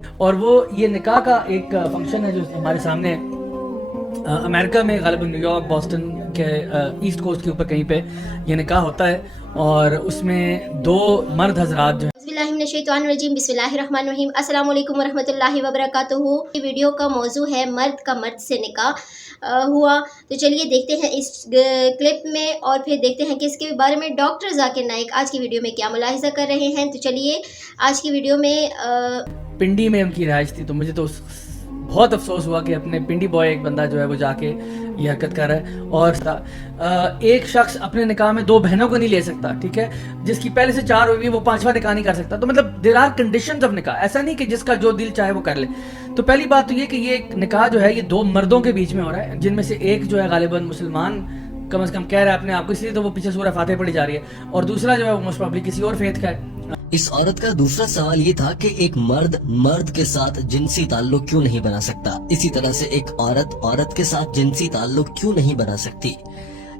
اور وہ یہ نکاح کا ایک فنکشن ہے جو ہمارے سامنے امریکہ میں غالباً نیو یارک بoston کے ایسٹ کوسٹ کے اوپر کہیں پہ یہ نکاح ہوتا ہے، اور اس میں دو مرد حضرات جو ہیں بسم اللہ من الشیطان الرجیم، بسم اللہ الرحمن الرحیم۔ السلام علیکم ورحمۃ اللہ وبرکاتہ۔ یہ ویڈیو کا موضوع ہے مرد کا مرد سے نکاح ہوا، تو چلیے دیکھتے ہیں اس کلپ میں، اور پھر دیکھتے ہیں کہ اس کے بارے میں ڈاکٹر ذاکر نائک آج کی ویڈیو میں کیا ملاحظہ کر رہے ہیں۔ تو چلیے آج کی ویڈیو میں پنڈی میں ان کی رہائش تھی، تو مجھے تو بہت افسوس ہوا کہ اپنے پنڈی بوائے ایک بندہ جو ہے وہ جا کے یہ حرکت کر رہا ہے، اور ایک شخص اپنے نکاح میں دو بہنوں کو نہیں لے سکتا، ٹھیک ہے، جس کی پہلے سے چار ہوئی وہ پانچواں نکاح نہیں کر سکتا۔ تو مطلب دیر آر کنڈیشنز آف نکاح، ایسا نہیں کہ جس کا جو دل چاہے وہ کر لے۔ تو پہلی بات تو یہ کہ یہ نکاح جو ہے یہ دو مردوں کے بیچ میں ہو رہا ہے، جن میں سے ایک جو ہے غالباً مسلمان کم از کم کہہ رہا ہے اپنے آپ کو، اس لیے تو وہ پیچھے سورہ فاتح پڑھی جا رہی ہے، اور دوسرا جو ہے وہ موسٹ پرابلی کسی اور فیتھ کا ہے۔ اس عورت کا دوسرا سوال یہ تھا کہ ایک مرد کے ساتھ جنسی تعلق کیوں نہیں بنا سکتا، اسی طرح سے ایک عورت کے ساتھ جنسی تعلق کیوں نہیں بنا سکتی،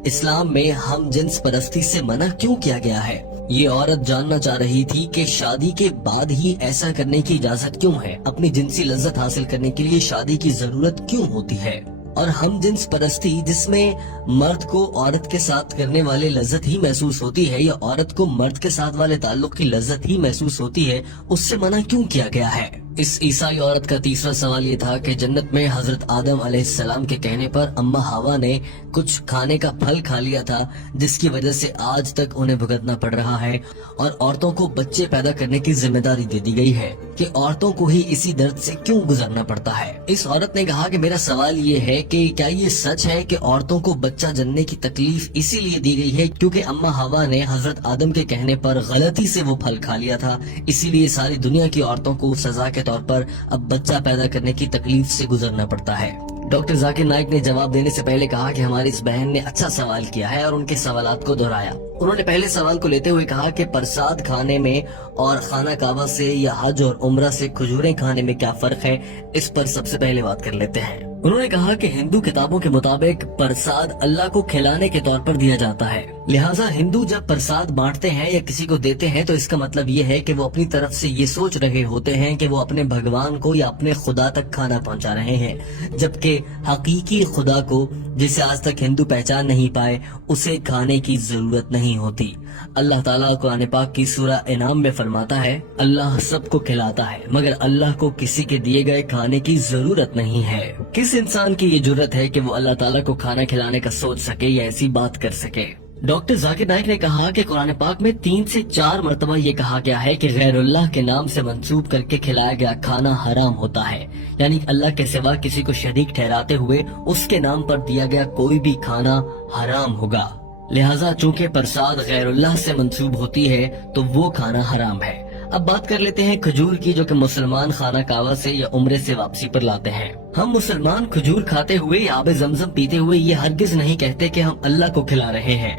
اسلام میں ہم جنس پرستی سے منع کیوں کیا گیا ہے۔ یہ عورت جاننا چاہ رہی تھی کہ شادی کے بعد ہی ایسا کرنے کی اجازت کیوں ہے، اپنی جنسی لذت حاصل کرنے کے لیے شادی کی ضرورت کیوں ہوتی ہے، اور ہم جنس پرستی جس میں مرد کو عورت کے ساتھ کرنے والے لذت ہی محسوس ہوتی ہے یا عورت کو مرد کے ساتھ والے تعلق کی لذت ہی محسوس ہوتی ہے، اس سے منع کیوں کیا گیا ہے۔ اس عیسائی عورت کا تیسرا سوال یہ تھا کہ جنت میں حضرت آدم علیہ السلام کے کہنے پر اما ہوا نے کچھ کھانے کا پھل کھا لیا تھا، جس کی وجہ سے آج تک انہیں بھگتنا پڑ رہا ہے، اور عورتوں کو بچے پیدا کرنے کی ذمہ داری دے دی گئی ہے کہ عورتوں کو ہی اسی درد سے کیوں گزرنا پڑتا ہے۔ اس عورت نے کہا کہ میرا سوال یہ ہے کہ کیا یہ سچ ہے کہ عورتوں کو بچہ جننے کی تکلیف اسی لیے دی گئی ہے کیونکہ اما ہوا نے حضرت آدم کے کہنے پر غلطی سے وہ پھل کھا لیا تھا، اسی لیے ساری دنیا کی عورتوں کو سزا کے طور پر اب بچہ پیدا کرنے کی تکلیف سے گزرنا پڑتا ہے۔ ڈاکٹر ذاکر نائک نے جواب دینے سے پہلے کہا کہ ہماری اس بہن نے اچھا سوال کیا ہے اور ان کے سوالات کو دہرایا۔ انہوں نے پہلے سوال کو لیتے ہوئے کہا کہ پرساد کھانے میں اور خانہ کعبہ سے یا حج اور عمرہ سے کھجوریں کھانے میں کیا فرق ہے، اس پر سب سے پہلے بات کر لیتے ہیں۔ انہوں نے کہا کہ ہندو کتابوں کے مطابق پرساد اللہ کو کھلانے کے طور پر دیا جاتا ہے، لہٰذا ہندو جب پرساد بانٹتے ہیں یا کسی کو دیتے ہیں تو اس کا مطلب یہ ہے کہ وہ اپنی طرف سے یہ سوچ رہے ہوتے ہیں کہ وہ اپنے بھگوان کو یا اپنے خدا تک کھانا پہنچا رہے ہیں، جبکہ حقیقی خدا کو جسے آج تک ہندو پہچان نہیں پائے اسے کھانے کی ضرورت نہیں ہوتی۔ اللہ تعالیٰ قرآن پاک کی سورہ انعام میں فرماتا ہے، اللہ سب کو کھلاتا ہے مگر اللہ کو کسی کے دیے گئے کھانے کی ضرورت نہیں ہے۔ کس انسان کی یہ جرت ہے کہ وہ اللہ تعالیٰ کو کھانا کھلانے کا سوچ سکے یا ایسی بات کر سکے۔ ڈاکٹر ذاکر نائک نے کہا کہ قرآن پاک میں 3 سے 4 مرتبہ یہ کہا گیا ہے کہ غیر اللہ کے نام سے منسوب کر کے کھلایا گیا کھانا حرام ہوتا ہے، یعنی اللہ کے سوا کسی کو شریک ٹھہراتے ہوئے اس کے نام پر دیا گیا کوئی بھی کھانا حرام ہوگا، لہٰذا چونکہ پرساد غیر اللہ سے منسوب ہوتی ہے تو وہ کھانا حرام ہے۔ اب بات کر لیتے ہیں کھجور کی، جو کہ مسلمان خانہ کعبہ سے یا عمرے سے واپسی پر لاتے ہیں۔ ہم مسلمان کھجور کھاتے ہوئے یا آب زمزم پیتے ہوئے یہ ہرگز نہیں کہتے کہ ہم اللہ کو کھلا رہے ہیں،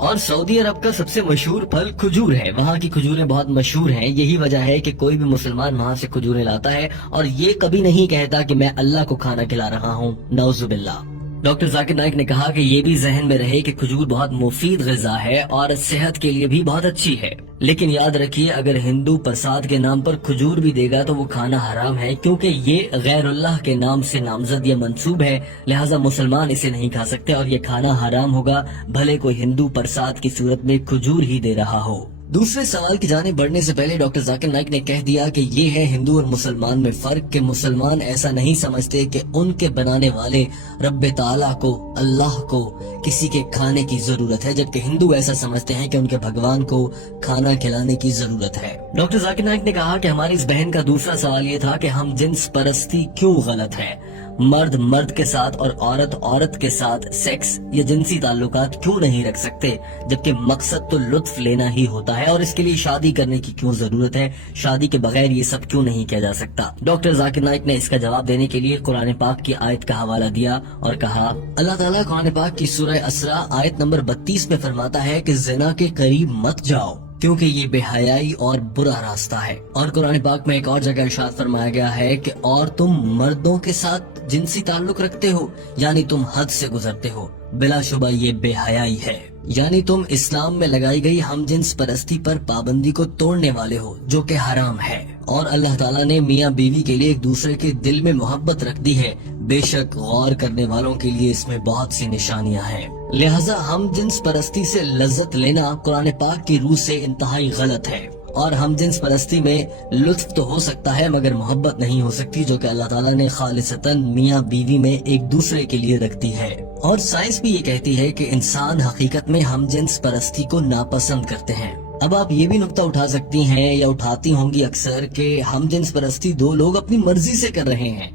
اور سعودی عرب کا سب سے مشہور پھل کھجور ہے، وہاں کی کھجوریں بہت مشہور ہیں، یہی وجہ ہے کہ کوئی بھی مسلمان وہاں سے کھجوریں لاتا ہے اور یہ کبھی نہیں کہتا کہ میں اللہ کو کھانا کھلا رہا ہوں، نعوذ باللہ۔ ڈاکٹر ذاکر نائک نے کہا کہ یہ بھی ذہن میں رہے کہ کھجور بہت مفید غذا ہے اور صحت کے لیے بھی بہت اچھی ہے، لیکن یاد رکھیے اگر ہندو پرساد کے نام پر کھجور بھی دے گا تو وہ کھانا حرام ہے، کیونکہ یہ غیر اللہ کے نام سے نامزد یا منسوب ہے، لہٰذا مسلمان اسے نہیں کھا سکتے اور یہ کھانا حرام ہوگا، بھلے کوئی ہندو پرساد کی صورت میں کھجور ہی دے رہا ہو۔ دوسرے سوال کی جانب بڑھنے سے پہلے ڈاکٹر ذاکر نائک نے کہہ دیا کہ یہ ہے ہندو اور مسلمان میں فرق کہ مسلمان ایسا نہیں سمجھتے کہ ان کے بنانے والے رب تعالیٰ کو، اللہ کو کسی کے کھانے کی ضرورت ہے، جبکہ ہندو ایسا سمجھتے ہیں کہ ان کے بھگوان کو کھانا کھلانے کی ضرورت ہے۔ ڈاکٹر ذاکر نائک نے کہا کہ ہماری اس بہن کا دوسرا سوال یہ تھا کہ ہم جنس پرستی کیوں غلط ہے، مرد کے ساتھ اور عورت کے ساتھ سیکس یا جنسی تعلقات کیوں نہیں رکھ سکتے، جبکہ مقصد تو لطف لینا ہی ہوتا ہے، اور اس کے لیے شادی کرنے کی کیوں ضرورت ہے، شادی کے بغیر یہ سب کیوں نہیں کیا جا سکتا۔ ڈاکٹر ذاکر نائک نے اس کا جواب دینے کے لیے قرآن پاک کی آیت کا حوالہ دیا اور کہا، اللہ تعالیٰ قرآن پاک کی سورہ اسراء آیت نمبر 32 میں فرماتا ہے کہ زنا کے قریب مت جاؤ کیونکہ یہ بے حیائی اور برا راستہ ہے، اور قرآن پاک میں ایک اور جگہ ارشاد فرمایا گیا ہے کہ اور تم مردوں کے ساتھ جنسی تعلق رکھتے ہو یعنی تم حد سے گزرتے ہو، بلا شبہ یہ بے حیائی ہے، یعنی تم اسلام میں لگائی گئی ہم جنس پرستی پر پابندی کو توڑنے والے ہو جو کہ حرام ہے، اور اللہ تعالیٰ نے میاں بیوی کے لیے ایک دوسرے کے دل میں محبت رکھ دی ہے. بے شک غور کرنے والوں کے لیے اس میں بہت سی نشانیاں ہیں. لہٰذا ہم جنس پرستی سے لذت لینا قرآن پاک کی روح سے انتہائی غلط ہے. اور ہم جنس پرستی میں لطف تو ہو سکتا ہے مگر محبت نہیں ہو سکتی، جو کہ اللہ تعالیٰ نے خالصتاً میاں بیوی میں ایک دوسرے کے لیے رکھ دی ہے. اور سائنس بھی یہ کہتی ہے کہ انسان حقیقت میں ہم جنس پرستی کو ناپسند کرتے ہیں. اب آپ یہ بھی نقطہ اٹھا سکتی ہیں یا اٹھاتی ہوں گی اکثر کہ ہم جنس پرستی دو لوگ اپنی مرضی سے کر رہے ہیں،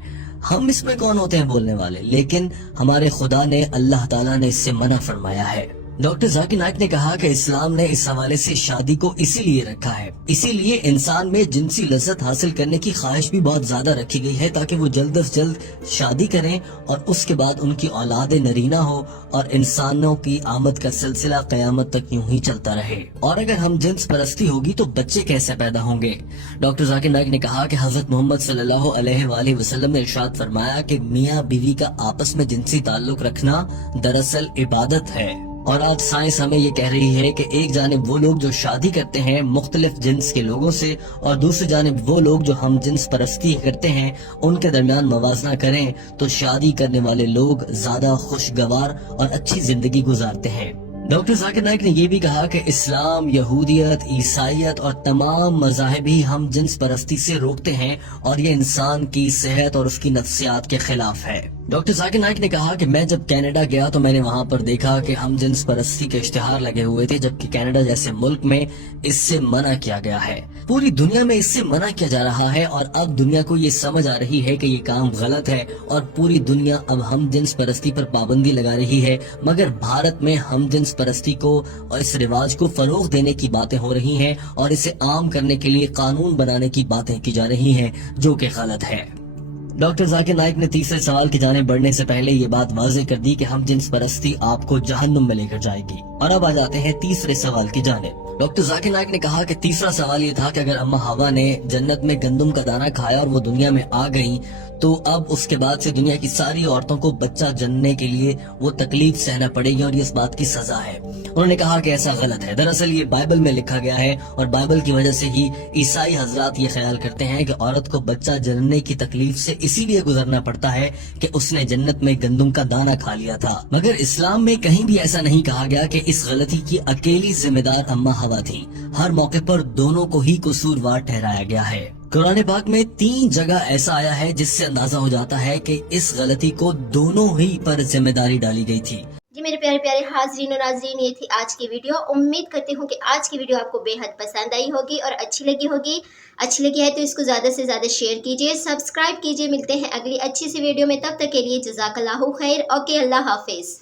ہم اس میں کون ہوتے ہیں بولنے والے. لیکن ہمارے خدا نے، اللہ تعالیٰ نے اس سے منع فرمایا ہے. ڈاکٹر ذاکر نائک نے کہا کہ اسلام نے اس حوالے سے شادی کو اسی لیے رکھا ہے، اسی لیے انسان میں جنسی لذت حاصل کرنے کی خواہش بھی بہت زیادہ رکھی گئی ہے تاکہ وہ جلد از جلد شادی کریں اور اس کے بعد ان کی اولاد نرینہ ہو اور انسانوں کی آمد کا سلسلہ قیامت تک یوں ہی چلتا رہے. اور اگر ہم جنس پرستی ہوگی تو بچے کیسے پیدا ہوں گے؟ ڈاکٹر ذاکر نائک نے کہا کہ حضرت محمد صلی اللہ علیہ وآلہ وسلم نے ارشاد فرمایا کہ میاں بیوی کا آپس میں جنسی تعلق رکھنا دراصل عبادت ہے. اور آج سائنس ہمیں یہ کہہ رہی ہے کہ ایک جانب وہ لوگ جو شادی کرتے ہیں مختلف جنس کے لوگوں سے اور دوسری جانب وہ لوگ جو ہم جنس پرستی کرتے ہیں ان کے درمیان موازنہ کریں تو شادی کرنے والے لوگ زیادہ خوشگوار اور اچھی زندگی گزارتے ہیں. ڈاکٹر ذاکر نائک نے یہ بھی کہا کہ اسلام، یہودیت، عیسائیت اور تمام مذاہب ہی ہم جنس پرستی سے روکتے ہیں اور یہ انسان کی صحت اور اس کی نفسیات کے خلاف ہے. ڈاکٹر ذاکر نائک نے کہا کہ میں جب کینیڈا گیا تو میں نے وہاں پر دیکھا کہ ہم جنس پرستی کے اشتہار لگے ہوئے تھے، جبکہ کینیڈا جیسے ملک میں اس سے منع کیا گیا ہے. پوری دنیا میں اس سے منع کیا جا رہا ہے اور اب دنیا کو یہ سمجھ آ رہی ہے کہ یہ کام غلط ہے اور پوری دنیا اب ہم جنس پرستی پر پابندی لگا رہی ہے. مگر بھارت میں ہم جنس پرستی کو اور اس رواج کو فروغ دینے کی باتیں ہو رہی ہیں اور اسے عام کرنے کے لیے قانون بنانے کی باتیں کی جا رہی ہیں، جو کہ غلط ہے. ڈاکٹر ذاکر نائک نے تیسرے سوال کی جانب بڑھنے سے پہلے یہ بات واضح کر دی کہ ہم جنس پرستی آپ کو جہنم میں لے کر جائے گی. اور اب آ جاتے ہیں تیسرے سوال کی جانب. ڈاکٹر ذاکر نائک نے کہا کہ تیسرا سوال یہ تھا کہ اگر اما ہوا نے جنت میں گندم کا دانہ کھایا اور وہ دنیا میں آ گئیں تو اب اس کے بعد سے دنیا کی ساری عورتوں کو بچہ جننے کے لیے وہ تکلیف سہنا پڑے گی اور یہ اس بات کی سزا ہے. انہوں نے کہا کہ ایسا غلط ہے. دراصل یہ بائبل میں لکھا گیا ہے اور بائبل کی وجہ سے ہی عیسائی حضرات یہ خیال کرتے ہیں کہ عورت کو بچہ جننے کی تکلیف سے اسی لیے گزرنا پڑتا ہے کہ اس نے جنت میں گندم کا دانہ کھا لیا تھا. مگر اسلام میں کہیں بھی ایسا نہیں کہا گیا کہ اس غلطی کی اکیلی ذمہ دار اما ہوا تھی. ہر موقع پر دونوں کو ہی قصوروار ٹھہرایا گیا ہے. قرآن پاک میں 3 جگہ ایسا آیا ہے جس سے اندازہ ہو جاتا ہے کہ اس غلطی کو دونوں ہی پر ذمہ داری ڈالی گئی تھی. جی میرے پیارے پیارے حاضرین و ناظرین، یہ تھی آج کی ویڈیو. امید کرتی ہوں کہ آج کی ویڈیو آپ کو بے حد پسند آئی ہوگی اور اچھی لگی ہوگی. اچھی لگی ہے تو اس کو زیادہ سے زیادہ شیئر کیجیے، سبسکرائب کیجیے. ملتے ہیں اگلی اچھی سی ویڈیو میں، تب تک کے لیے جزاک اللہ خیر. اوکے، اللہ حافظ.